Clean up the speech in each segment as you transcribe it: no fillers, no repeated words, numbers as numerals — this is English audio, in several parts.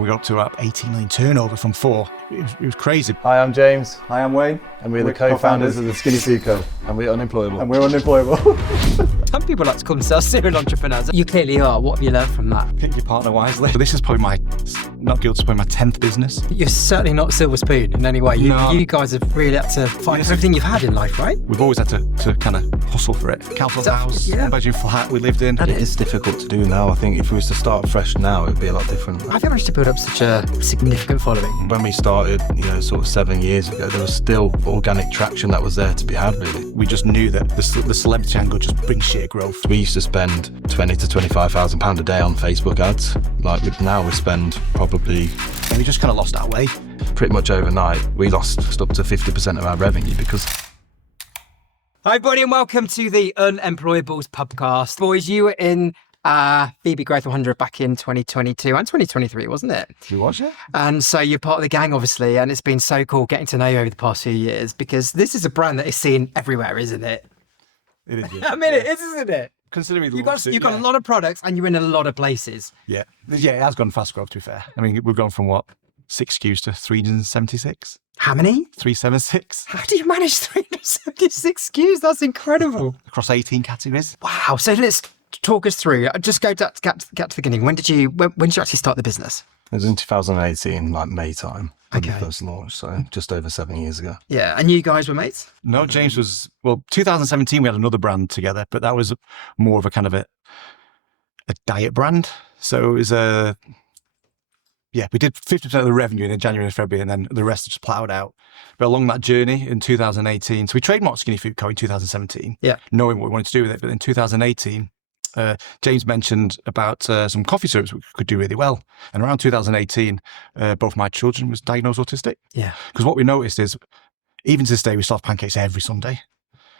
we got up to about 18 million turnover from 4. It was crazy. Hi, I'm James. Hi, I'm Wayne. And we're the co-founders of the Skinny Food Co. And we're unemployable. And we're unemployable. Some people like to call themselves serial entrepreneurs. You clearly are. What have you learned from that? Pick your partner wisely. This is probably not guilty, it's probably my 10th business. You're certainly not silver spoon in any way. No. You guys have really had to fight for everything you've had in life, right? We've always had to kind of hustle for it. Council's house, yeah. one-bedroom flat we lived in. And it is difficult to do now. I think if we was to start fresh now, it'd be a lot different. Have you managed to build up such a significant following? When we started, sort of 7 years ago, there was still organic traction that was there to be had, really. We just knew that the celebrity angle just brings sheer growth. We used to spend £20,000 to £25,000 a day on Facebook ads. Now we spend probably... And we just kind of lost our way. Pretty much overnight, we lost up to 50% of our revenue because... Hi, everybody, and welcome to the Unemployables podcast. Boys, you were in Phoebe Growth 100 back in 2022 and 2023, wasn't it? We was, yeah. And so you're part of the gang, obviously, and it's been so cool getting to know you over the past few years because this is a brand that is seen everywhere, isn't it? It is, yeah. I mean, it is, isn't it? Considering you've got a lot of products and you're in a lot of places. Yeah, it has gone fast growth, to be fair. I mean, we've gone from 6 SKUs to 376. How many? 376. How do you manage 376 SKUs? That's incredible. Across 18 categories. Wow. So let's talk us through. Just go to the beginning. When did you actually start the business? It was in 2018, May time, when we Okay. first launched, so just over 7 years ago. Yeah. And you guys were mates? No, James was, 2017 we had another brand together, but that was more of a kind of a diet brand. So it was we did 50% of the revenue in January and February, and then the rest just ploughed out. But along that journey in 2018, so we trademarked Skinny Food Co. in 2017, knowing what we wanted to do with it. But in 2018, James mentioned about some coffee syrups we could do really well. And around 2018, both my children was diagnosed autistic. Yeah. Because what we noticed is, even to this day, we still have pancakes every Sunday.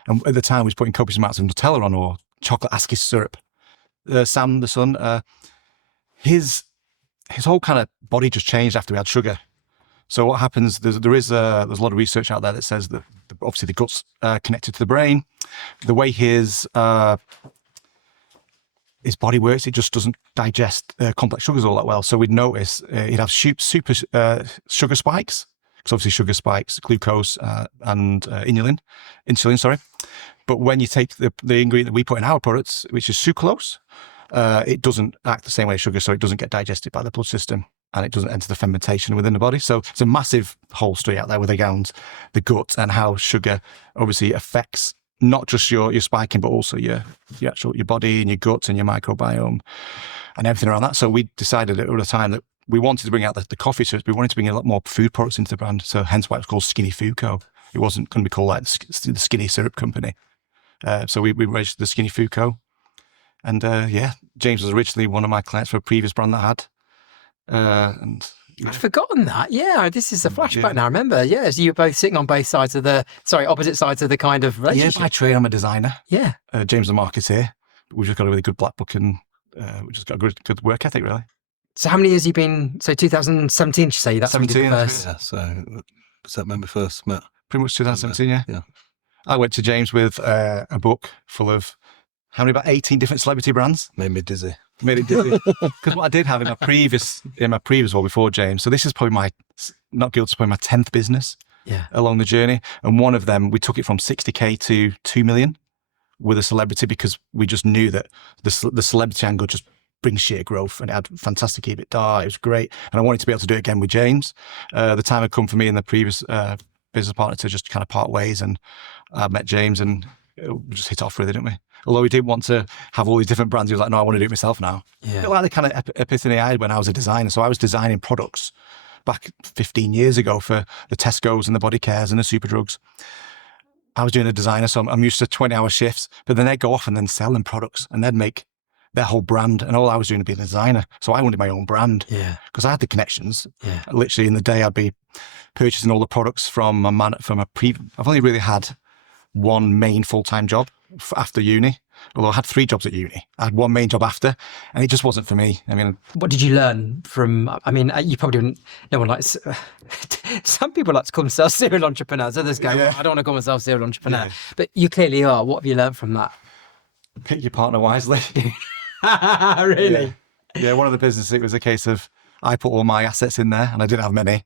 And at the time, we was putting copious amounts of Nutella on or chocolate ASCII syrup. Sam, the son, his whole kind of body just changed after we had sugar. So what happens, there's a lot of research out there that says that obviously the gut's connected to the brain. The way his body works, it just doesn't digest complex sugars all that well. So we'd notice he'd have super sugar spikes, because obviously sugar spikes glucose and insulin, sorry. But when you take the ingredient that we put in our products, which is sucralose, it doesn't act the same way as sugar, so it doesn't get digested by the blood system and it doesn't enter the fermentation within the body. So it's a massive whole story out there with the gut and how sugar obviously affects not just your spiking, but also your body and your gut and your microbiome and everything around that. So we decided at the time that we wanted to bring out the coffee syrups, but we wanted to bring a lot more food products into the brand. So hence why it was called Skinny Food Co. It wasn't going to be called like the Skinny Syrup Company. So we registered the Skinny Food Co. And James was originally one of my clients for a previous brand that I had. I'd forgotten that. Yeah, this is a flashback now. I remember. Yeah, so you were both sitting on opposite sides of the kind of relationship. Yeah, by trade, I'm a designer. Yeah. James the marketeer. We've just got a really good black book and we've just got a good work ethic, really. So how many years have you been? So 2017, you say? That's 17, when you did the first. Yeah, so was that when we first met? Pretty much 2017, yeah. Yeah. I went to James with a book full of about 18 different celebrity brands. Made me dizzy. Made it dizzy. Because what I did have in my previous role before James, so this is probably my 10th business along the journey. And one of them, we took it from 60K to 2 million with a celebrity because we just knew that the celebrity angle just brings sheer growth, and it had fantastic EBITDA. It was great. And I wanted to be able to do it again with James. The time had come for me and the previous business partner to just kind of part ways, and I met James and we just hit off really, didn't we? Although we didn't want to have all these different brands, he was like, no, I want to do it myself now. Yeah. A bit like the kind of epiphany I had when I was a designer. So I was designing products back 15 years ago for the Tesco's and the Body Cares and the Superdrugs. I was doing a designer, so I'm used to 20-hour shifts, but then they'd go off and then sell them products and they'd make their whole brand, and all I was doing would be a designer. So I wanted my own brand because I had the connections. Yeah. Literally in the day, I'd be purchasing all the products from I've only really had one main full-time job after uni, although I had 3 jobs at uni. I had one main job after, and it just wasn't for me. I mean, what did you learn from? I mean, you probably wouldn't. No one likes. Some people like to call themselves serial entrepreneurs. Others go, well, I don't want to call myself serial entrepreneur. But you clearly are. What have you learned from that? Pick your partner wisely. Really? Yeah, one of the businesses, it was a case of I put all my assets in there, and I didn't have many,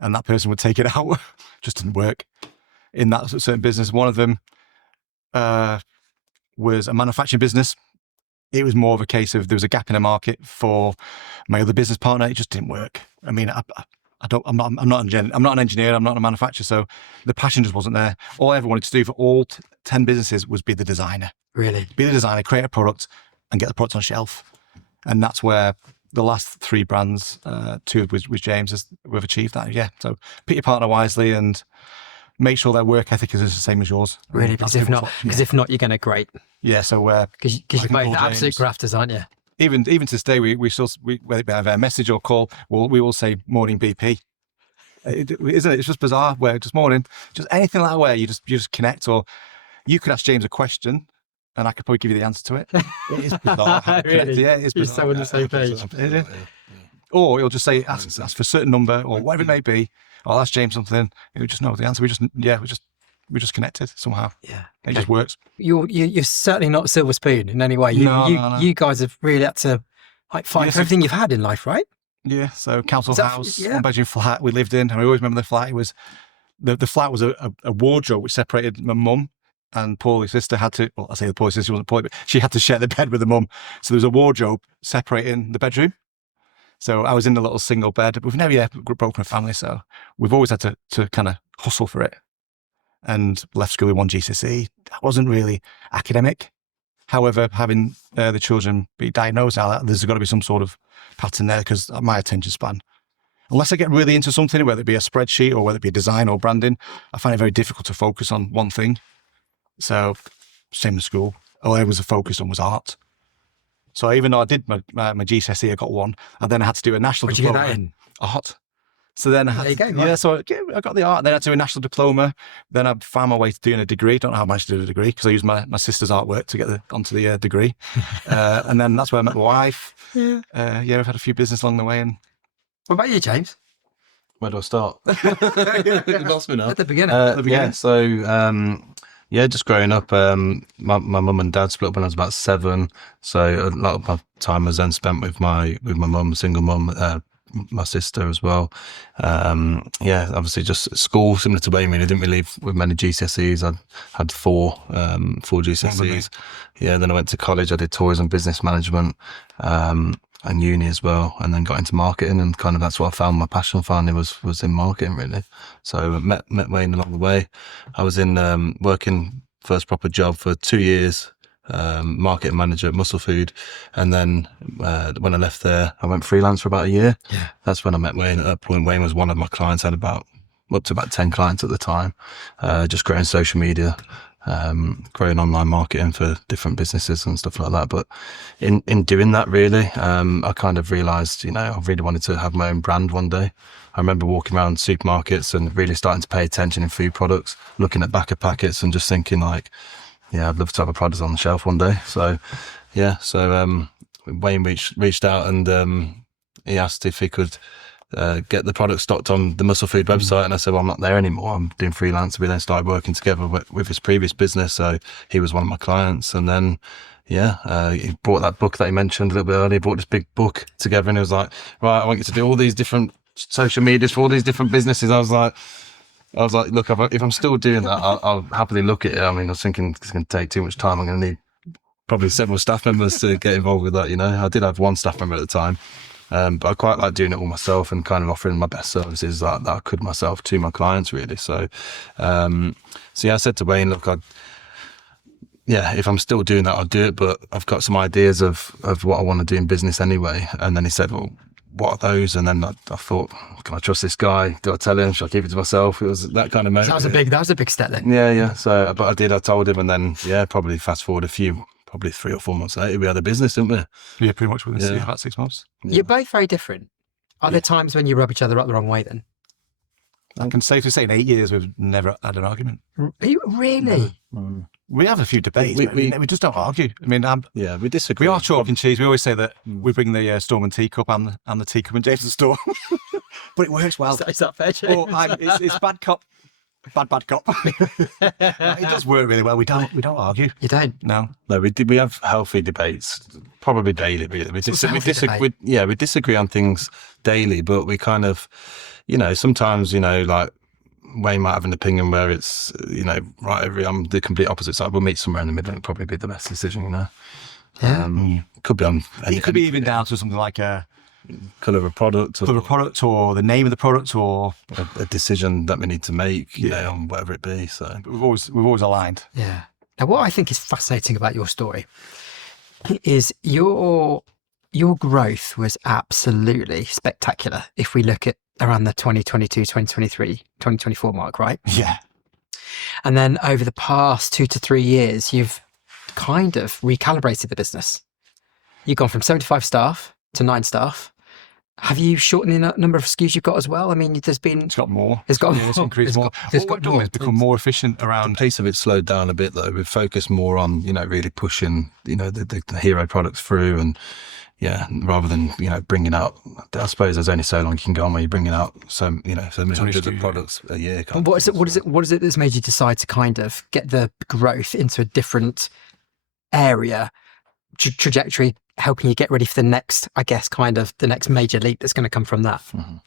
and that person would take it out. Just didn't work in that certain business. One of them was a manufacturing business. It was more of a case of there was a gap in the market for my other business partner. It just didn't work. I mean, I'm not an engineer. I'm not a manufacturer. So the passion just wasn't there. All I ever wanted to do for all 10 businesses was be the designer. Really? Be the designer, create a product and get the product on shelf. And that's where the last 3 brands, 2 with James, we've achieved that. Yeah. So pick your partner wisely and make sure their work ethic is the same as yours. Really? Because if not, you're going to grate. Yeah. So because you're both absolute grafters, aren't you? Even to this day, we still, whether it be a message or call, we all say morning BP. Isn't it? It's just bizarre where just morning, just anything like that where you just connect, or you could ask James a question and I could probably give you the answer to it. It is bizarre. Really? Yeah, it's bizarre. You're so on the same page. Or he'll just say, ask for a certain number or whatever it may be. I'll ask James something. He'll just know the answer. We just connected somehow. Yeah. It just works. You're certainly not a silver spoon in any way. No. You guys have really had to fight for everything you've had in life, right? Yeah. So council house, yeah. 1-bedroom flat we lived in. And I always remember the flat. It was the flat was a wardrobe which separated my mum and Paulie's sister had to, well, I say the Paulie's sister wasn't Paulie, but she had to share the bed with the mum. So there was a wardrobe separating the bedroom. So I was in the little single bed. We've never yet broken a family, so we've always had to kind of hustle for it. And left school with 1 GCSE. I wasn't really academic. However, having the children be diagnosed now, there's got to be some sort of pattern there because my attention span, unless I get really into something, whether it be a spreadsheet or whether it be design or branding, I find it very difficult to focus on one thing. So same as school. All I was focused on was art. So even though I did my GCSE, I got 1, and then I had to do a national diploma. Where'd you get that in? Art. So then I had so I got the art, then I had to do a national diploma. Then I found my way to doing a degree. Don't know how I managed to do a degree because I used my sister's artwork to get onto the degree. And then that's where I met my wife. Yeah. I've had a few business along the way. And what about you, James? Where do I start? You lost me now. At the beginning. Yeah, so just growing up, my mum and dad split up when I was about 7. So a lot of my time was then spent with my mum, single mum, my sister as well. Obviously just school, similar to Wayne. I didn't really leave with many GCSEs. I had 4 GCSEs. Yeah, then I went to college. I did tourism business management and uni as well, and then got into marketing, and kind of that's what I found my passion finally was in marketing really. So I met Wayne along the way. I was in working first proper job for 2 years, marketing manager at Muscle Food, and then when I left there I went freelance for about a year. Yeah. That's when I met Wayne. At that point Wayne was one of my clients. I had up to about 10 clients at the time, just growing social media, growing online marketing for different businesses and stuff like that. But in doing that really, I kind of realized, I really wanted to have my own brand one day. I remember walking around supermarkets and really starting to pay attention in food products, looking at back of packets and just thinking like, yeah, I'd love to have a product on the shelf one day. So Wayne reached out and he asked if he could get the product stocked on the Muscle Food website, and I said, well, I'm not there anymore, I'm doing freelance. We then started working together with his previous business, so he was one of my clients. And then he brought that book that he mentioned a little bit earlier. He brought this big book together and he was like, right, I want you to do all these different social medias for all these different businesses. I was like, look, if I'm still doing that, I'll happily look at it. I mean, I was thinking it's going to take too much time. I'm going to need probably several staff members to get involved with that. I did have 1 staff member at the time, but I quite like doing it all myself and kind of offering my best services that I could myself to my clients really. So I said to Wayne, look, if I'm still doing that, I'll do it, but I've got some ideas of what I want to do in business anyway. And then he said, well, what are those? And then I thought, can I trust this guy? Do I tell him? Should I keep it to myself? It was that kind of moment. That was a big step then. Yeah. So, but I did. I told him, and then probably fast forward probably 3 or 4 months later, we had a business, didn't we? Yeah, pretty much within about 6 months. Yeah. You're both very different. Are there times when you rub each other up the wrong way then? I can safely say in 8 years we've never had an argument. Are you really? No. We have a few debates, we just don't argue. I mean, we disagree. We are chalk and cheese. We always say that we bring the storm and teacup and the teacup and James and storm, but it works well. Is that fair, James? It's bad cop, bad cop. It does work really well. We don't argue. You don't? No. No, we have healthy debates, probably daily. Really, we disagree on things daily, but we kind of, sometimes like Wayne might have an opinion where it's right. I'm the complete opposite side. We'll meet somewhere in the middle. It'll probably be the best decision. Yeah. Could be on. It could be even down to something like a colour of a product, or the name of the product, or a decision that we need to make, on whatever it be. So we've always aligned. Yeah. Now, what I think is fascinating about your story is your growth was absolutely spectacular. If we look at around the 2022, 2023, 2024 mark, right? Yeah. And then over the past 2 to 3 years, you've kind of recalibrated the business. You've gone from 75 staff to 9 staff. Have you shortened the number of SKUs you've got as well? I mean, It's got more. It's got It's increased more. It's What we've done is become more efficient the around. pace of it slowed down a bit, though. We've focused more on, really pushing, the hero products through, and rather than, bringing out, I suppose there's only so long you can go on when you're bringing out so many hundreds of products a year. What is it that's made you decide to kind of get the growth into a different area, trajectory, helping you get ready for the next, I guess, kind of the next major leap that's going to come from that? Mm-hmm.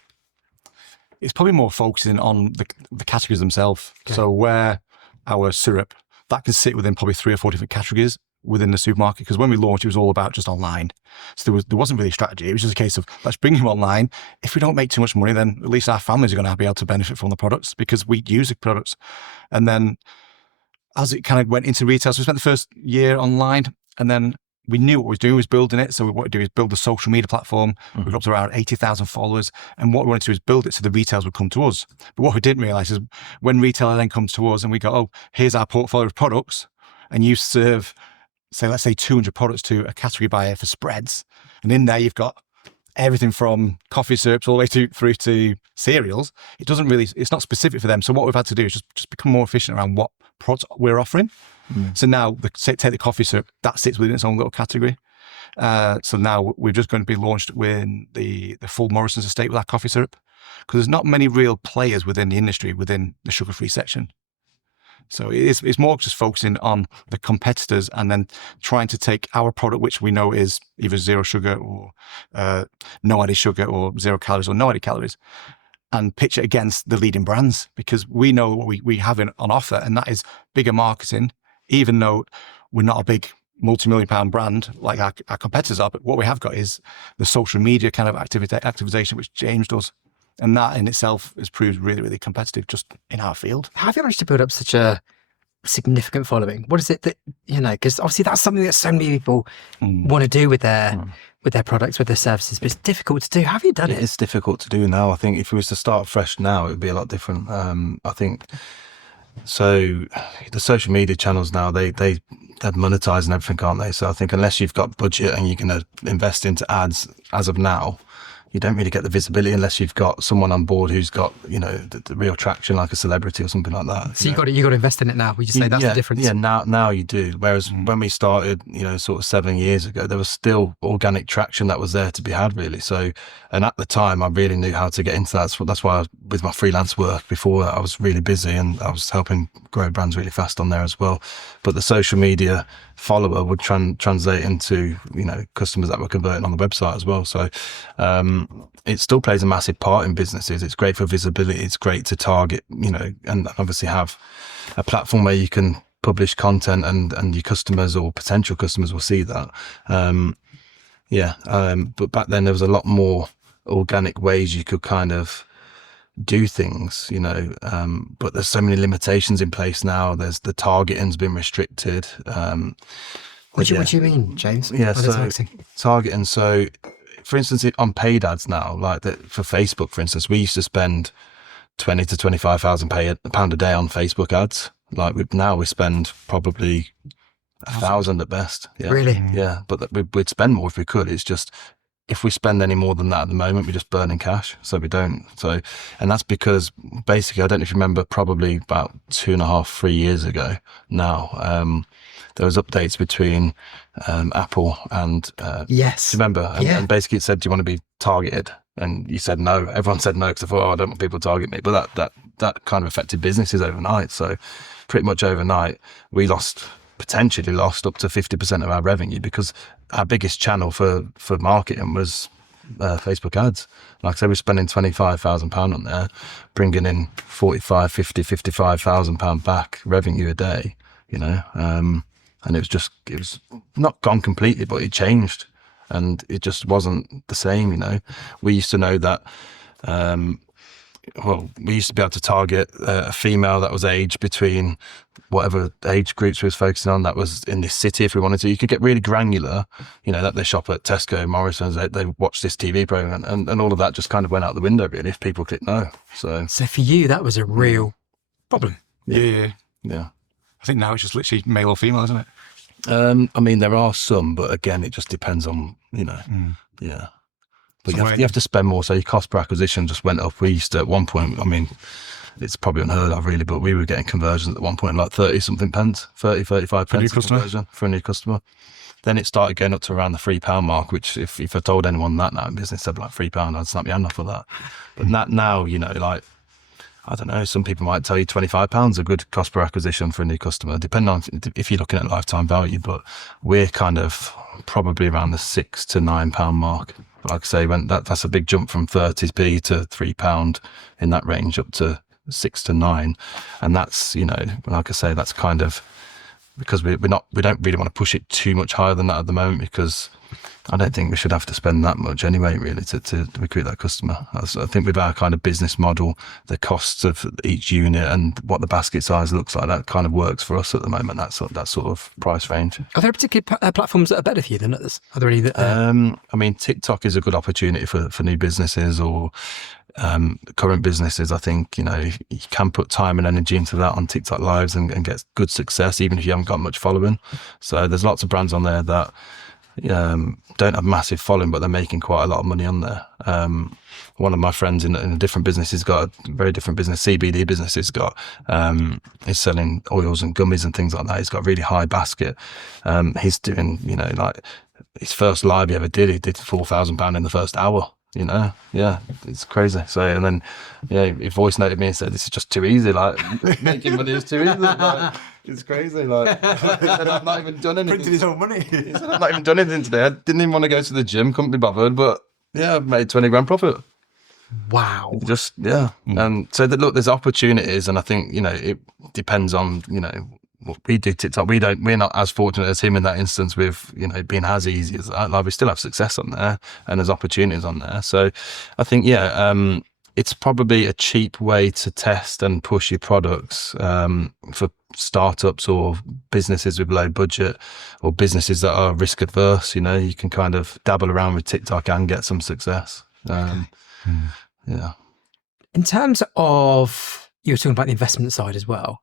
It's probably more focusing on the categories themselves. Okay. So where our syrup, that can sit within probably 3 or 4 different categories within the supermarket. Because when we launched, it was all about just online. So there wasn't really a strategy. It was just a case of, let's bring them online. If we don't make too much money, then at least our families are going to be able to benefit from the products because we use the products. And then as it kind of went into retail, so we spent the first year online, and then we knew what we were doing was building it. So what we do is build a social media platform. Mm-hmm. We got up to around 80,000 followers. And what we wanted to do is build it so the retailers would come to us. But what we didn't realize is when retailer then comes to us and we go, oh, here's our portfolio of products, and you serve, let's say 200 products to a category buyer for spreads. And in there, you've got everything from coffee syrups all the way through to cereals. It's not specific for them. So what we've had to do is just become more efficient around what products we're offering. So now, take the coffee syrup, that sits within its own little category. So now we're just going to be launched with the full Morrison's estate with our coffee syrup, because there's not many real players within the industry within the sugar-free section. So it's more just focusing on the competitors and then trying to take our product, which we know is either zero sugar or no added sugar, or 0 calories or no added calories, and pitch it against the leading brands, because we know what we have on offer, and that is bigger marketing. Even though we're not a big multi-million-pound brand like our competitors are, but what we have got is the social media kind of activization, which James does. And that in itself has proved really, really competitive just in our field. How have you managed to build up such a significant following? What is it that, because obviously that's something that so many people want to do with their products, with their services, but it's difficult to do. How have you done it? It's difficult to do now. I think if we was to start fresh now, it would be a lot different. I think... So the social media channels now, they're monetizing everything, aren't they? So I think unless you've got budget and you're going to invest into ads as of now, you don't really get the visibility unless you've got someone on board who's got, the real traction, like a celebrity or something like that. So you got to invest in it now. We just say that's the difference. Yeah, now you do. Whereas when we started, sort of 7 years ago, there was still organic traction that was there to be had, really. So, and at the time, I really knew how to get into that. So that's why with my freelance work before, I was really busy and I was helping grow brands really fast on there as well. But the social media follower would translate into, customers that were converting on the website as well. So, it still plays a massive part in businesses. It's great for visibility. It's great to target, and obviously have a platform where you can publish content and your customers or potential customers will see that. But back then there was a lot more organic ways you could kind of do things, but there's so many limitations in place now. There's the targeting's been restricted. What do you mean, James? Yeah, so targeting. So, for instance, on paid ads now, like for Facebook, for instance, we used to spend £20,000 to £25,000 a day on Facebook ads. Like now we spend probably 1,000 at best. Yeah. Really? Yeah, but we'd spend more if we could. It's just if we spend any more than that at the moment, we're just burning cash. So we don't. So, and that's because basically, I don't know if you remember, probably about 2.5, 3 years ago now, there was updates between Apple and yes, do you remember? And basically it said, do you want to be targeted? And you said no. Everyone said no because I thought, I don't want people to target me. But that that kind of affected businesses overnight. So pretty much overnight, we potentially lost up to 50% of our revenue, because our biggest channel for marketing was Facebook ads. Like I said, we're spending £25,000 on there, bringing in 45, 50, 55,000 pound back revenue a day, you know. And it was not gone completely, but it changed, and it just wasn't the same, you know. We used to know that, we used to be able to target a female that was aged between whatever age groups we was focusing on, that was in this city if we wanted to. You could get really granular, you know, that they shop at Tesco, Morrison's, they watch this TV program, and all of that just kind of went out the window, really, if people clicked no. So for you, that was a real problem. Yeah. I think now it's just literally male or female, isn't it? I mean, there are some, but again, it just depends on, you know, yeah. But So you have to spend more, so your cost per acquisition just went up. We used to, at one point, I mean, it's probably unheard of really, but we were getting conversions at one point like 30-something pence, 30, 35 For a new pence customer? conversion for a new customer. Then it started going up to around the £3 mark, which if I told anyone that now in business, they'd be like, £3, I'd snap your hand off for that. But now, you know, like, I don't know, some people might tell you £25 a good cost per acquisition for a new customer, depending on if you're looking at lifetime value, but we're kind of probably around the £6 to £9 mark. Like I say, that's a big jump from 30p to £3 in that range up to 6 to 9. And that's, you know, like I say, that's kind of because we don't really want to push it too much higher than that at the moment, because I don't think we should have to spend that much anyway, really, to recruit that customer. I think with our kind of business model, the costs of each unit and what the basket size looks like, that kind of works for us at the moment, that sort of price range. Are there particular platforms that are better for you than others? Are there any that... I mean, TikTok is a good opportunity for new businesses or current businesses. I think, you know, you can put time and energy into that on TikTok lives and get good success, even if you haven't got much following. So there's lots of brands on there that don't have massive following, but they're making quite a lot of money on there. One of my friends in a different business has got a very different business, CBD business, has got, he's selling oils and gummies and things like that. He's got a really high basket. He's doing, you know, like his first live he ever did, he did £4,000 in the first hour. You know, yeah, it's crazy. So, and then, yeah, he voice noted me and said, "This is just too easy. Like making money is too easy. Like, it's crazy. Like, he said, I've not even done anything. Printed his own money. He said, I've not even done anything today. I didn't even want to go to the gym. Couldn't be bothered. But yeah, I've made 20 grand profit. Wow. Just and so look, there's opportunities, and I think, you know, it depends on, you know, what we do. TikTok, we're not as fortunate as him in that instance with, you know, being as easy as that. Like, we still have success on there and there's opportunities on there. So I think, it's probably a cheap way to test and push your products for startups or businesses with low budget or businesses that are risk adverse. You know, you can kind of dabble around with TikTok and get some success. Yeah. In terms of, you were talking about the investment side as well.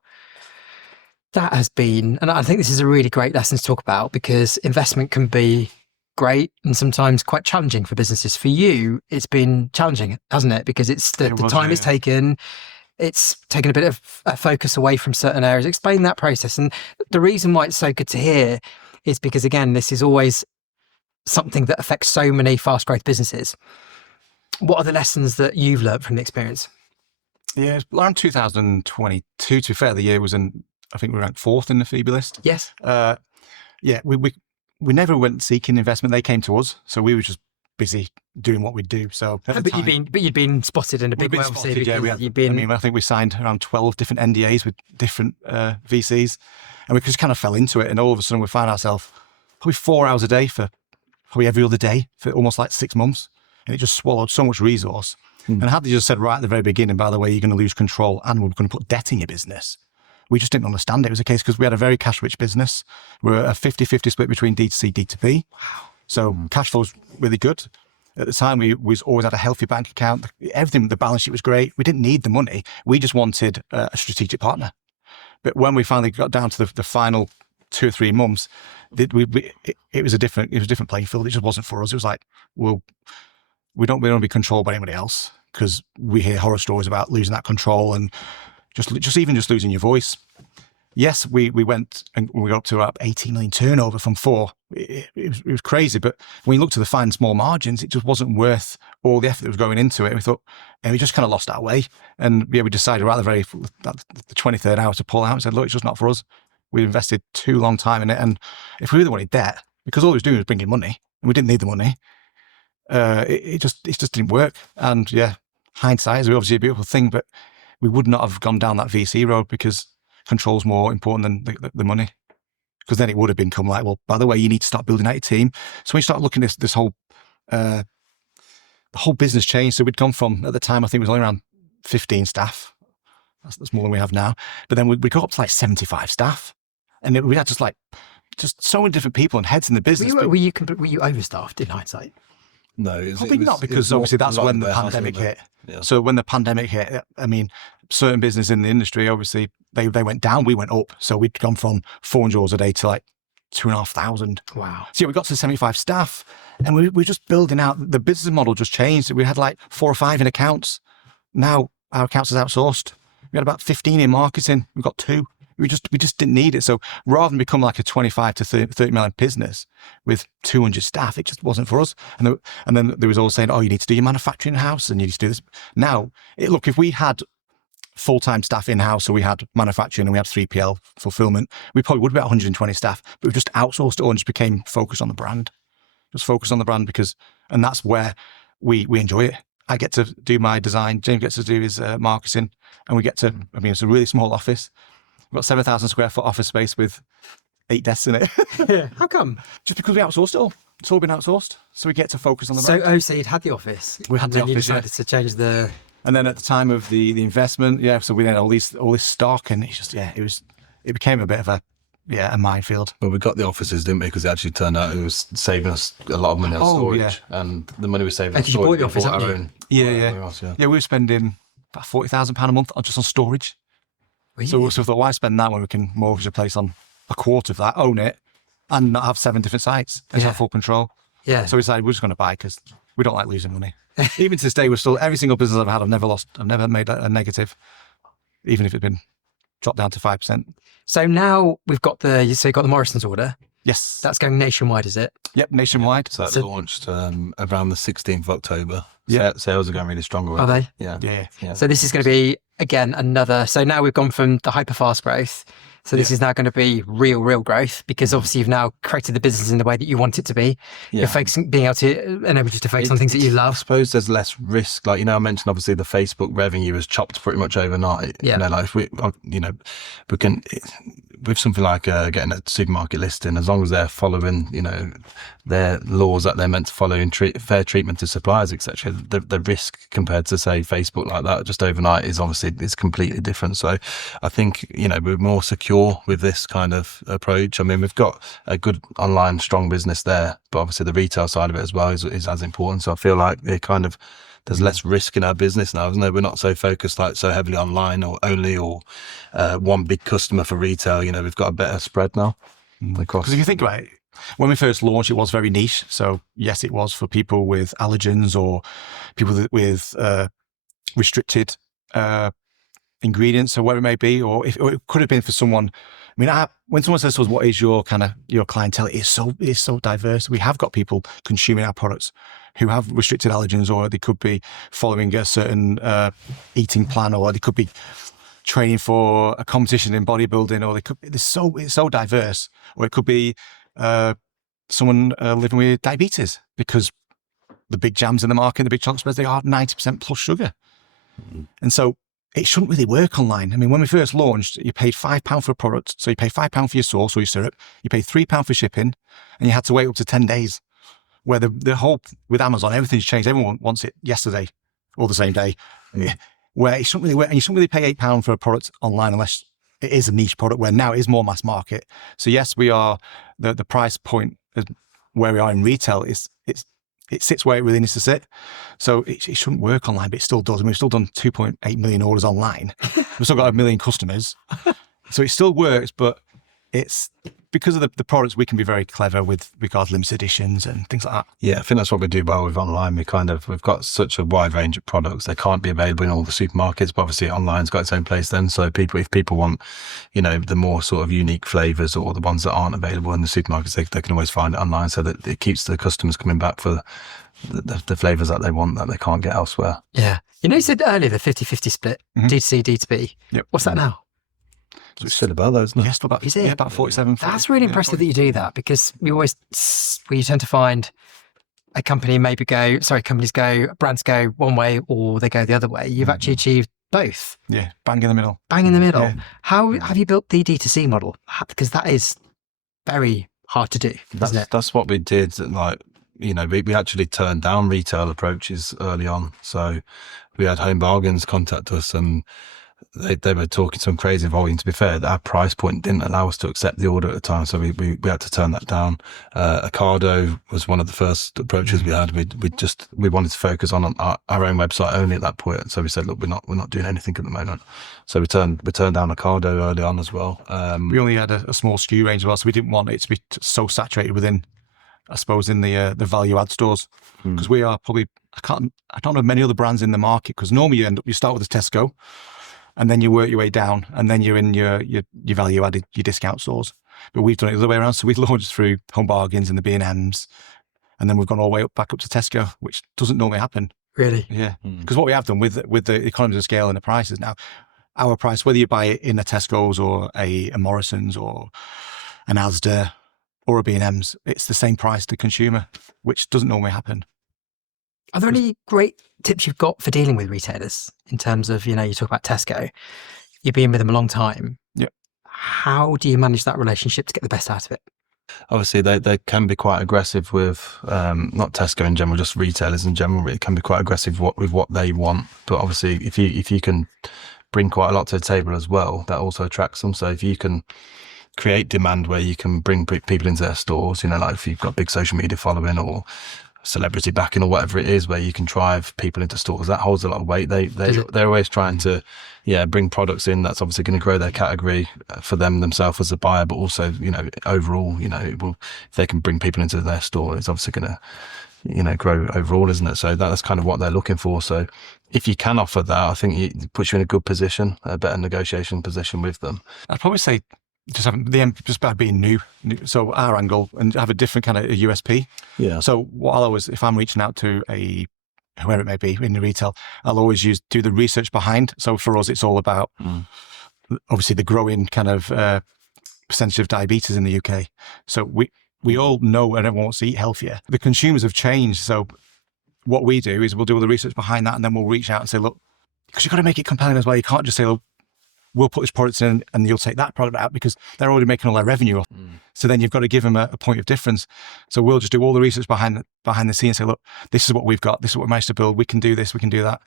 That has been, and I think this is a really great lesson to talk about, because investment can be great and sometimes quite challenging for businesses. For you, it's been challenging, hasn't it? Because it's the time it's taken. It's taken a bit of focus away from certain areas. Explain that process. And the reason why it's so good to hear is because, again, this is always something that affects so many fast growth businesses. What are the lessons that you've learned from the experience? Yeah, it's around 2022, to be fair, the year was I think we ranked 4th in the Phoebe list. Yes. We never went seeking investment. They came to us. So we were just busy doing what we do. So But you'd been spotted in a big way, obviously. I think we signed around 12 different NDAs with different VCs, and we just kind of fell into it. And all of a sudden we found ourselves probably 4 hours a day for probably every other day for almost like 6 months. And it just swallowed so much resource. And had they just said right at the very beginning, by the way, you're going to lose control and we're going to put debt in your business, we just didn't understand it was a case, because we had a very cash-rich business. We're a 50-50 split between D2C, D2B. Wow. So cash flow was really good. At the time, we always had a healthy bank account. Everything, the balance sheet was great. We didn't need the money. We just wanted a strategic partner. But when we finally got down to the final 2 or 3 months, it was a different playing field. It just wasn't for us. It was like, well, we don't want to be controlled by anybody else, because we hear horror stories about losing that control and just losing your voice. Yes, we went and we got up to about 18 million turnover from 4. It was crazy. But when you look to the fine small margins, it just wasn't worth all the effort that was going into it. And we thought, and we just kind of lost our way. And yeah, we decided right at the 23rd hour to pull out and said, look, it's just not for us. We invested too long time in it. And if we really wanted debt, because all we was doing was bringing money and we didn't need the money, it just didn't work. And yeah, hindsight is obviously a beautiful thing, but we would not have gone down that VC road because control's more important than the money. Because then it would have become like, well, by the way, you need to start building out your team. So when you start looking at this whole, the whole business changed. So we'd gone from, at the time, I think it was only around 15 staff. That's more than we have now. But then we got up to like 75 staff. And we had just so many different people and heads in the business. Were you overstaffed in hindsight? No, Probably not, because obviously that's when the pandemic hit. Yeah. So when the pandemic hit, I mean, certain business in the industry, obviously they went down, we went up. So we'd gone from 400 euros a day to like 2,500. Wow. So yeah, we got to 75 staff and we were just building out. The business model just changed. We had like 4 or 5 in accounts. Now our accounts is outsourced. We had about 15 in marketing. We've got 2. We just didn't need it. So rather than become like a 25 to 30 million business with 200 staff, it just wasn't for us. And then there was all saying, oh, you need to do your manufacturing in-house and you need to do this. Now, look, if we had full-time staff in-house, so we had manufacturing and we had 3PL fulfillment, we probably would be at 120 staff, but we just outsourced it all and just became focused on the brand. Just focus on the brand and that's where we enjoy it. I get to do my design, James gets to do his marketing, and we get to, I mean, it's a really small office. We've got 7,000 square foot office space with 8 desks in it. Yeah. How come? Just because we outsourced it all. It's all been outsourced. So we get to focus on the brand. So you'd had the office. We had the and then office, you decided to change the... And then at the time of the investment, so we had all this stock and it became a bit of a minefield. Well, we got the offices, didn't we? Because it actually turned out it was saving us a lot of money on storage. Yeah. And the money we saved on Because you bought storage, the office, we bought haven't our you? own. Yeah, we were spending about £40,000 a month just on storage. So we thought, why spend that when we can mortgage a place on a quarter of that, own it, and not have 7 different sites? It's have full control. Yeah. So we decided we're just going to buy because we don't like losing money. Even to this day, we're still, every single business I've had, I've never made a negative, even if it's been dropped down to 5%. So now we've got you got the Morrison's order. Yes. That's going nationwide, is it? Yep, nationwide. So that launched around the 16th of October. Yeah. Sales are going really strong already. Are they? Yeah. So this is going to be, again, so now we've gone from the hyper fast growth. So this is now going to be real growth, because obviously you've now created the business in the way that you want it to be. Yeah. You're focusing, being able to enable you to focus on things that you I love. suppose there's less risk. Like, I mentioned obviously the Facebook revenue was chopped pretty much overnight. Yeah. Like if we can, with something like getting a supermarket listing, as long as they're following, their laws that they're meant to follow in fair treatment to suppliers, etc., the risk compared to say Facebook like that just overnight is completely different. So I think, we're more secure with this kind of approach. I mean, we've got a good online strong business there, but obviously the retail side of it as well is as important. So I feel like there's less risk in our business now, isn't there? We're not so focused so heavily online or one big customer for retail. We've got a better spread now across. Because if you think about it, when we first launched, it was very niche. So yes, it was for people with allergens or people with restricted ingredients or whatever it may be, or it could have been for someone. I mean, when someone says to us, "What is your clientele?" It's so diverse. We have got people consuming our products who have restricted allergens, or they could be following a certain eating plan, or they could be training for a competition in bodybuilding, or it's so diverse. Or it could be someone living with diabetes, because the big jams in the market, the big chocolate spreads, they are 90% plus sugar, and so it shouldn't really work online. I mean, when we first launched, you paid £5 for a product. So you pay £5 for your sauce or your syrup. You pay £3 for shipping, and you had to wait up to 10 days. Where the whole, with Amazon, everything's changed. Everyone wants it yesterday or the same day. Where it shouldn't really work. And you shouldn't really pay £8 for a product online unless it is a niche product, where now it is more mass market. So yes, we are, the price point where we are in retail it sits where it really needs to sit. So it shouldn't work online, but it still does. I mean, we've still done 2.8 million orders online. We've still got 1 million customers. So it still works, but it's because of the products, we can be very clever with regards to limited editions and things like that. Yeah, I think that's what we do well with online. We've got such a wide range of products. They can't be available in all the supermarkets, but obviously online's got its own place then. So if people want, the more sort of unique flavors or the ones that aren't available in the supermarkets, they can always find it online, so that it keeps the customers coming back for the flavors that they want that they can't get elsewhere. Yeah. You said earlier the 50-50 split, D2C, D2B. Yep. What's that now? So it's still about those, isn't it? Yes, about, Is it? Yeah, about 47. That's really impressive that you do that, because we tend to find companies go, brands go one way or they go the other way. You've actually achieved both. Yeah, bang in the middle. Bang in the middle. Yeah. How have you built the D2C model? Because that is very hard to do, isn't it? That's what we did. We actually turned down retail approaches early on. So we had Home Bargains contact us, and they were talking some crazy volume. To be fair, our price point didn't allow us to accept the order at the time, so we had to turn that down. Ocado was one of the first approaches we had. We wanted to focus on our own website only at that point. So we said, look, we're not doing anything at the moment. So we turned down Ocado early on as well. We only had a small SKU range as well, so we didn't want it to be so saturated within, I suppose, in the value add stores, because we are probably, I don't know many other brands in the market, because normally you start with a Tesco, and then you work your way down, and then you're in your value added, your discount stores. But we've done it the other way around. So we've launched through Home Bargains and the B&Ms, and then we've gone all the way back up to Tesco, which doesn't normally happen. Really? Yeah. Because what we have done with the economies of scale and the prices now, our price, whether you buy it in a Tesco's or a Morrison's or an Asda or a B&M's, it's the same price to consumer, which doesn't normally happen. Are there any great tips you've got for dealing with retailers in terms of, you talk about Tesco, you've been with them a long time. Yep. How do you manage that relationship to get the best out of it? Obviously, they can be quite aggressive with, not Tesco in general, just retailers in general. It can be quite aggressive with what they want. But obviously, if you can bring quite a lot to the table as well, that also attracts them. So if you can create demand where you can bring people into their stores, like if you've got big social media following or celebrity backing or whatever it is, where you can drive people into stores, that holds a lot of weight. They're always trying to bring products in that's obviously going to grow their category for themselves as a buyer, but also overall, if they can bring people into their store, it's obviously going to grow overall, isn't it? So that's kind of what they're looking for. So if you can offer that, I think it puts you in a good position, a better negotiation position with them. I'd probably say just by being new. So our angle, and have a different kind of USP. Yeah. So if I'm reaching out to whoever it may be in the retail, I'll always do the research behind. So for us, it's all about obviously the growing kind of percentage of diabetes in the UK. So we all know and everyone wants to eat healthier. The consumers have changed. So what we do is we'll do all the research behind that, and then we'll reach out and say, look, because you've got to make it compelling as well. You can't just say, look, we'll put this product in and you'll take that product out, because they're already making all their revenue off. So then you've got to give them a point of difference. So we'll just do all the research behind the scenes and say, look, this is what we've got. This is what we managed to build. We can do this. We can do that.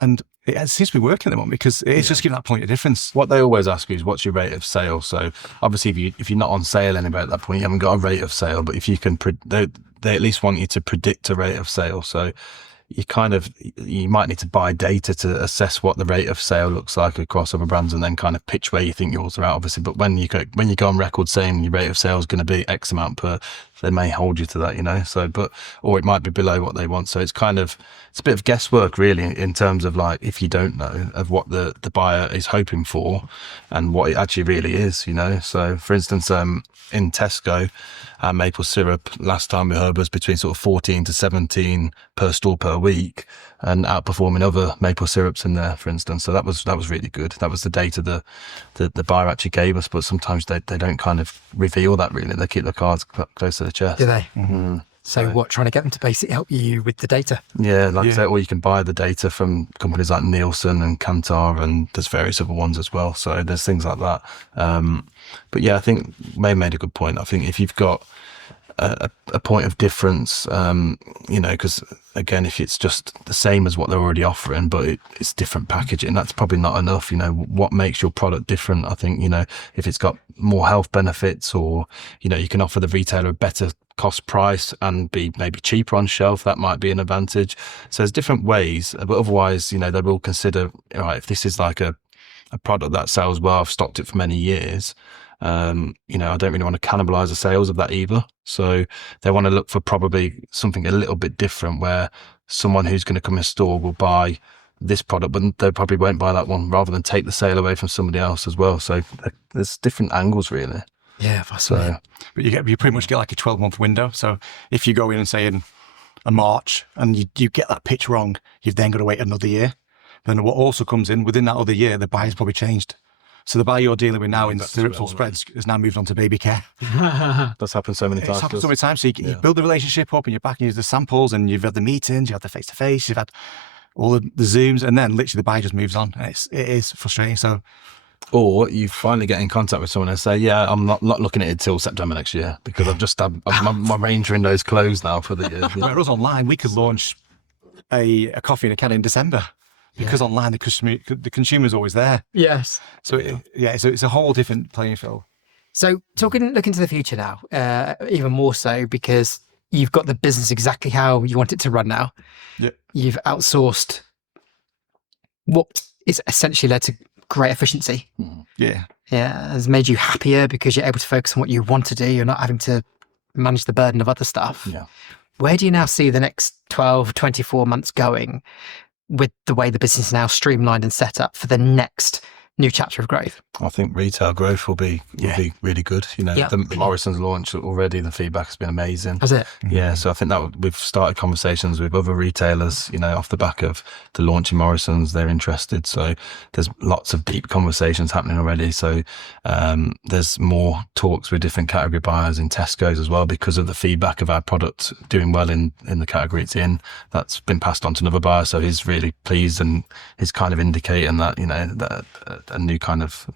And it seems to be working at the moment, because it's just giving that point of difference. What they always ask you is, what's your rate of sale? So obviously if you're not on sale anywhere at that point, you haven't got a rate of sale, but if you can, they at least want you to predict a rate of sale. So you might need to buy data to assess what the rate of sale looks like across other brands, and then kind of pitch where you think yours are at, obviously. But when you go on record saying your rate of sale is going to be X amount per, they may hold you to that, so, or it might be below what they want. So it's a bit of guesswork really, in terms of like, if you don't know of what the buyer is hoping for and what it actually really is, So for instance, in Tesco, our maple syrup last time we heard was between sort of 14 to 17 per store per week, and outperforming other maple syrups in there, for instance. So that was really good. That was the data the buyer actually gave us, but sometimes they don't kind of reveal that really. They keep the cards close to the chest. Do they? Mm-hmm. So what, trying to get them to basically help you with the data? Yeah, I say, or you can buy the data from companies like Nielsen and Kantar, and there's various other ones as well. So there's things like that. But yeah, I think May made a good point. I think if you've got a point of difference, because again, if it's just the same as what they're already offering, but it's different packaging, that's probably not enough. What makes your product different? I think, if it's got more health benefits, or, you can offer the retailer a better cost price and be maybe cheaper on shelf, that might be an advantage. So there's different ways, but otherwise, they will consider, all right, if this is like a product that sells well, I've stocked it for many years, You know, I don't really want to cannibalize the sales of that either. So they want to look for probably something a little bit different, where someone who's going to come in store will buy this product, but they probably won't buy that one, rather than take the sale away from somebody else as well. So there's different angles really. Yeah, fascinating. So But you pretty much get like a 12-month window. So if you go in and say in a March and you get that pitch wrong, you've then got to wait another year. Then what also comes in within that other year, the buyer's probably changed. So the buyer you're dealing with now in syrups or spreads has now moved on to baby care. that's happened so many times. It's happened so many times. So you build the relationship up and you're back and you do the samples and you've had the meetings, you have the face-to-face, you've had all the Zooms, and then literally the buyer just moves on. And it is frustrating. So, Or you finally get in contact with someone and say, yeah, I'm not looking at it till September next year, because I've just had my range window's closed now for the year. whereas online, we could launch a coffee in a can in December. Because online, the consumer's always there. Yes. So, it's a whole different playing field. So looking to the future now, even more so because you've got the business exactly how you want it to run now. Yeah. You've outsourced what is essentially led to great efficiency. Yeah. Yeah, has made you happier because you're able to focus on what you want to do. You're not having to manage the burden of other stuff. Yeah. Where do you now see the next 12, 24 months going with the way the business is now streamlined and set up for the next new chapter of growth? I think retail growth will be really good. You know, the Morrison's launch already, the feedback has been amazing. Has it? Yeah, so I think that we've started conversations with other retailers, you know, off the back of the launch in Morrison's. They're interested. So there's lots of deep conversations happening already. So there's more talks with different category buyers in Tesco's as well, because of the feedback of our product doing well in the category it's in. That's been passed on to another buyer. So he's really pleased and he's kind of indicating that, you know, that a new kind of,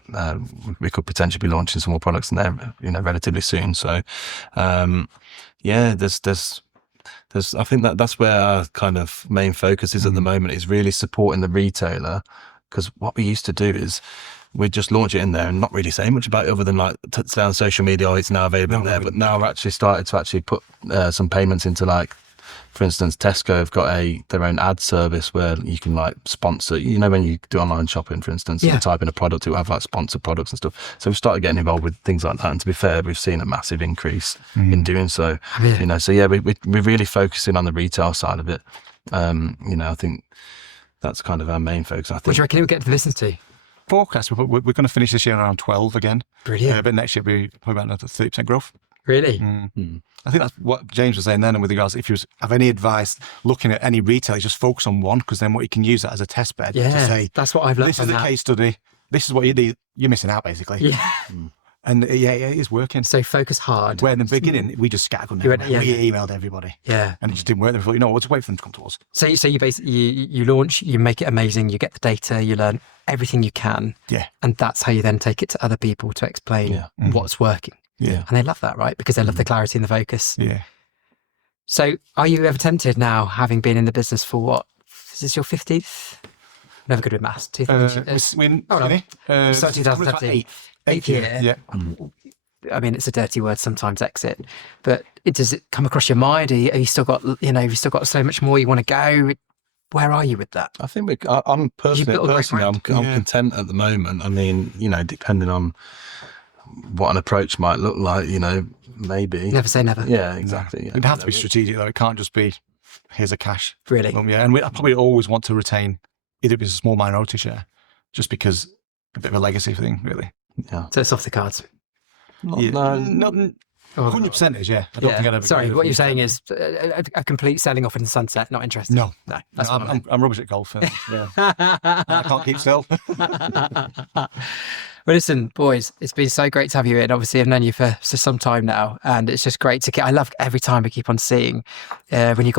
we could potentially be launching some more products in there, you know, relatively soon. So, there's I think that's where our kind of main focus is at the moment, is really supporting the retailer. Because what we used to do is we'd just launch it in there and not really say much about it, other than like say on social media, oh, it's now available there. But now we're actually started to actually put some payments into, like, for instance, Tesco have got their own ad service where you can like sponsor, you know, when you do online shopping, for instance, you type in a product, to have like sponsored products and stuff. So we've started getting involved with things like that. And to be fair, we've seen a massive increase in doing so, you know, so we're really focusing on the retail side of it. You know, I think that's kind of our main focus. I think. What do you reckon it will get to the business to? Forecast, we're going to finish this year around 12 again. Brilliant. But next year we'll be probably about another 30% growth. Really? I think that's what James was saying then. And with regards, if you have any advice looking at any retailer, just focus on one, because then what you can use that as a test bed to say, that's what I've learned. This is a case study. This is what you're missing out, basically. Yeah. And it is working. So focus hard. Where in the beginning, we just scattered. We emailed everybody. Yeah. And it just didn't work. They thought, we'll just wait for them to come to us. So you basically, you launch, you make it amazing, you get the data, you learn everything you can. Yeah. And that's how you then take it to other people to explain what's working. Yeah. And they love that, right? Because they love the clarity and the focus. Yeah. So are you ever tempted now, having been in the business for what? Is this your 50th? Never good with maths. We started 2017. Eighth year. Yeah. I mean, it's a dirty word sometimes, exit. But does it come across your mind? Are you still got, have you still got so much more you want to go? Where are you with that? I think I'm personally, I'm content at the moment. I mean, depending on what an approach might look like, maybe. Never say never. Yeah, exactly. Yeah. It'd have to be strategic, though. It can't just be, here's a cash. Really? And I probably always want to retain, either it's a small minority share, just because a bit of a legacy thing, really. Yeah. So it's off the cards. Not 100% is, I don't think I'd ever. Sorry, what you're saying is a complete selling off in the sunset, not interested. No. That's I'm rubbish at golf. I can't keep still. Well, listen, boys, it's been so great to have you in. Obviously, I've known you for some time now, and it's just great to I love every time we keep on seeing when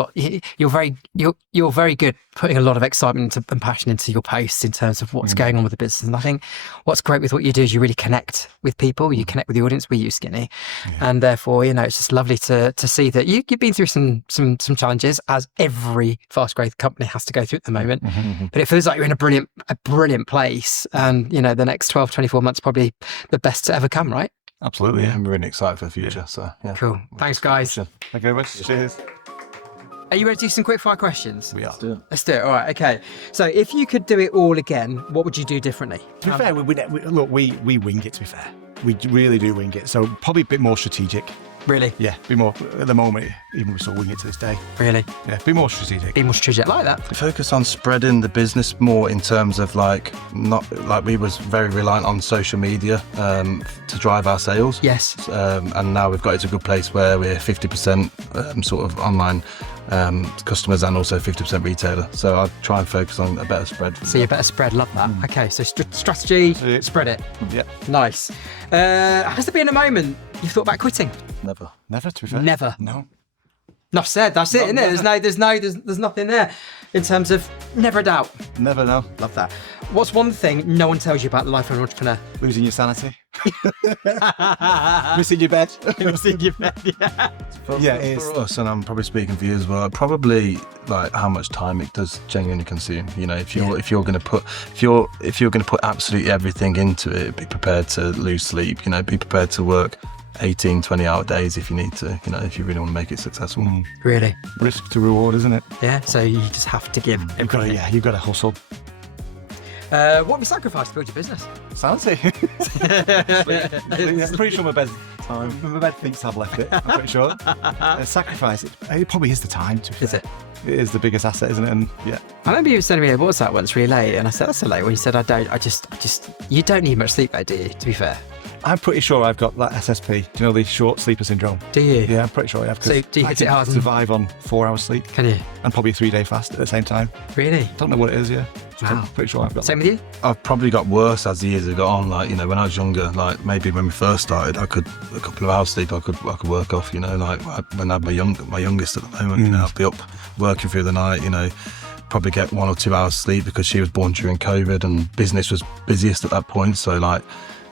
you're very good putting a lot of excitement and passion into your posts in terms of what's going on with the business. And I think what's great with what you do is you really connect with people, you connect with the audience. We use Skinny, and therefore, it's just lovely to see that you've been through some challenges, as every fast growth company has to go through at the moment. But it feels like you're in a brilliant place, and the next 12, 24 months probably the best to ever come, right? Absolutely. Yeah, I'm really excited for the future. So cool. Thanks, guys. Thank you very much. Cheers. Are you ready to do some quick fire questions? We are. Let's do it. All right. Okay. So if you could do it all again, what would you do differently? To be fair, we wing it. To be fair, we really do wing it. So probably a bit more strategic. Really? Yeah, be more at the moment. Even we still wing it to this day. Really? Yeah, be more strategic. Be more strategic. I like that. Focus on spreading the business more in terms of like not like we was very reliant on social media to drive our sales. Yes. And now we've got it to a good place where we're 50% sort of online customers and also 50% retailer. So I'll try and focus on a better spread. So you better spread. Love that. Okay, so strategy, spread it. Yeah. Nice. Has there been a moment you've thought about quitting? Never. Never, to be fair. Never. No. Enough said. That's it, isn't it? There's nothing there in terms of never a doubt. Never, no. Love that. What's one thing no one tells you about the life of an entrepreneur? Losing your sanity. Missing your bed. Missing your bed, yeah. Yeah, it is. For us, and I'm probably speaking for you as well, probably like how much time it does genuinely consume. You know, if you're going to put absolutely everything into it, be prepared to lose sleep. You know, be prepared to work 18, 20-hour days if you need to. You know, if you really want to make it successful. Really? Risk to reward, isn't it? Yeah. So you just have to give. You've got to hustle. What have you sacrificed to build your business? Sanity. I'm pretty sure my bed thinks I've left it. I'm pretty sure. Sacrifice. It probably is the time. Is it? It is the biggest asset, isn't it? And yeah. I remember you sending me a WhatsApp once really late, and I said, that's so late. When you said, you don't need much sleep though, do you? To be fair. I'm pretty sure I've got that SSP. Do you know the short sleeper syndrome? Do you? Yeah, I'm pretty sure I have. So do you I hit it can hard? survive on 4 hours sleep. Can you? And probably a 3-day fast at the same time. Really? Don't know what it is, yeah. Wow. I'm pretty sure I've got Same with you? I've probably got worse as the years have gone on. Like, you know, when I was younger, like maybe when we first started, I could a couple of hours sleep I could work off. You know, like when I had my youngest at the moment, you know, I'd be up working through the night. You know, probably get 1 or 2 hours sleep because she was born during COVID and business was busiest at that point. So like,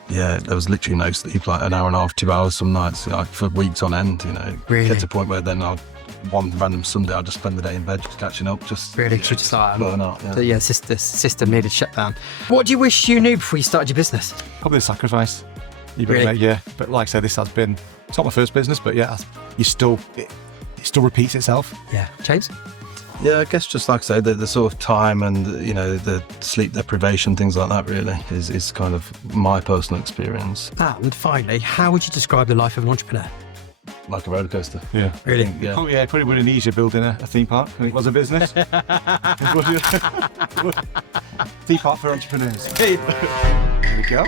yeah, there was literally no sleep, like an hour and a half, 2 hours some nights, like for weeks on end. You know, Really? Get to a point where then one random Sunday I'd just spend the day in bed just catching up, just Really? Just like, blowing out. Yeah. so yeah, the system needed shut down. What do you wish you knew before you started your business? probably the sacrifice. You better Really? make, yeah. But like I said, it's not my first business, but yeah, it still repeats itself. Yeah. James? Yeah, I guess just like I say, the sort of time and, you know, the sleep deprivation, things like that really is kind of my personal experience. And finally, how would you describe the life of an entrepreneur? Like a roller coaster. Yeah. Really? Yeah. Probably wouldn't easier building a theme park than it was a business. Theme park for entrepreneurs. There we go.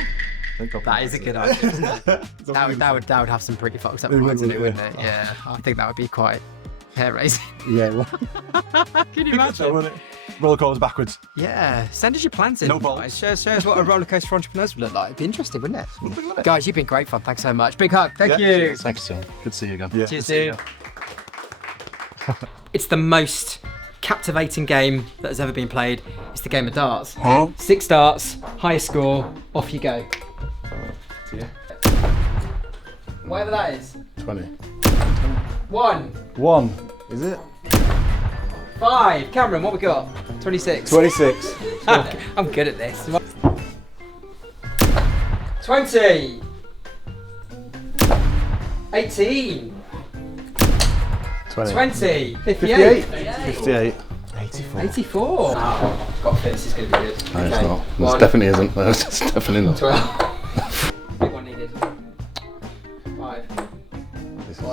That is a good idea, isn't it? that would have some pretty fucked up points in it, wouldn't it? Yeah. I think that would be quite hair-raising. Yeah. Well, Can you imagine? roller coasters backwards. Yeah. Send us your plans in. No bolts. Show us what a roller coaster for entrepreneurs would look like. It'd be interesting, wouldn't it? Guys, you've been great fun. Thanks so much. Big hug. Thank you. Thanks, John. Good to see you again. Yeah. Cheers, dude. It's the most captivating game that has ever been played. It's the game of darts. 6 darts, highest score, off you go. Yeah. Whatever that is. 20. 1, 1. Is it? 5. Cameron, what we got? 26. 26. I'm good at this. 20. 18. 20. 58. 58. 84. 84. Oh, got to fit. This is going to be good. No, it's Okay. not. This 1, definitely isn't. No, it's definitely not. 12. Big one needed. 5. This is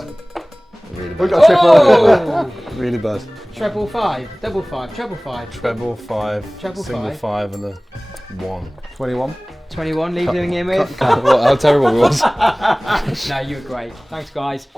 really We bad. got triple. Oh! Really bad. Treble 5, double 5, treble 5. Treble 5, Treble single 5. 5 and a 1. 21. 21, leave doing in with. How terrible it was. No, you were great. Thanks, guys.